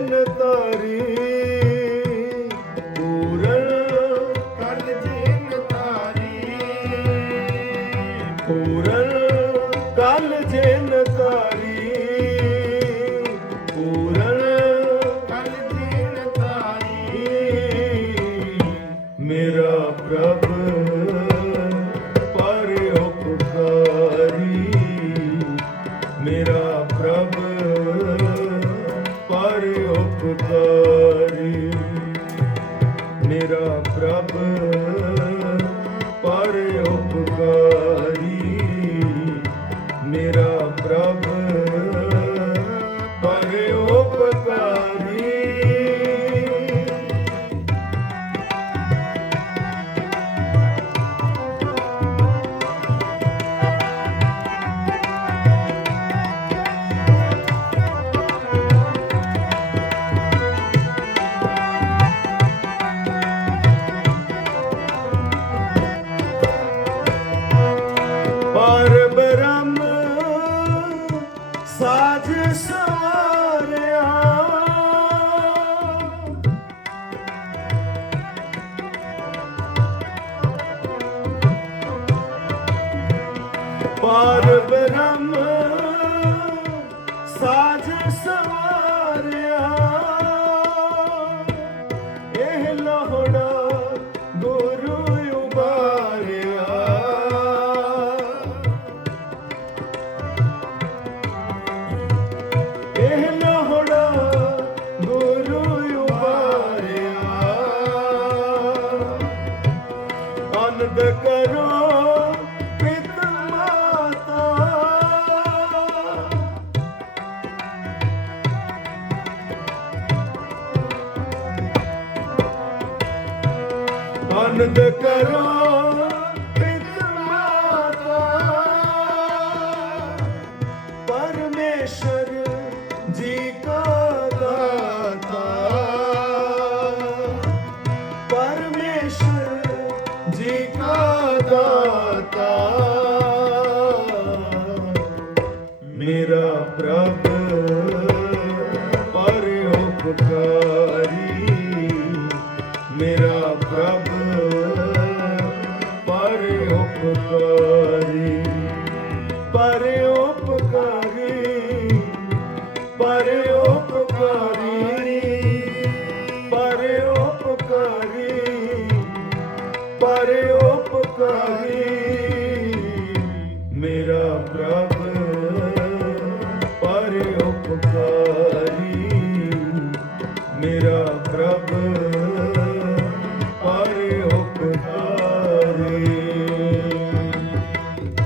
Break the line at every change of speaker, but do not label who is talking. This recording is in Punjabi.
ਬਿਨ ਤਾਰੀ। ਪੂਰਨ
ਕਰ ਜੀਨ ਤਾਰੀ।
ਪੂਰਨ ਪਰ ਬ੍ਰਹਮ ਸਾਜ ਯਾਦ
ਕਰੋ ਪਿਤ ਮਾਤਾ।
ਆਨੰਦ ਕਰੋ ਪਿਤ ਮਾਤਾ। ਪਰਮੇਸ਼ਰ ਮੇਰਾ ਪ੍ਰਭ ਪਰ ਮੇਰਾ ਪ੍ਰਭ ਪਰ ਉਪਕਾਰੀ। ਪਰ ਉਪਕਾਰੀ ਪਰ ਉਪਕਾਰੀ। ਮੇਰਾ ਪ੍ਰਭ Mm-hmm.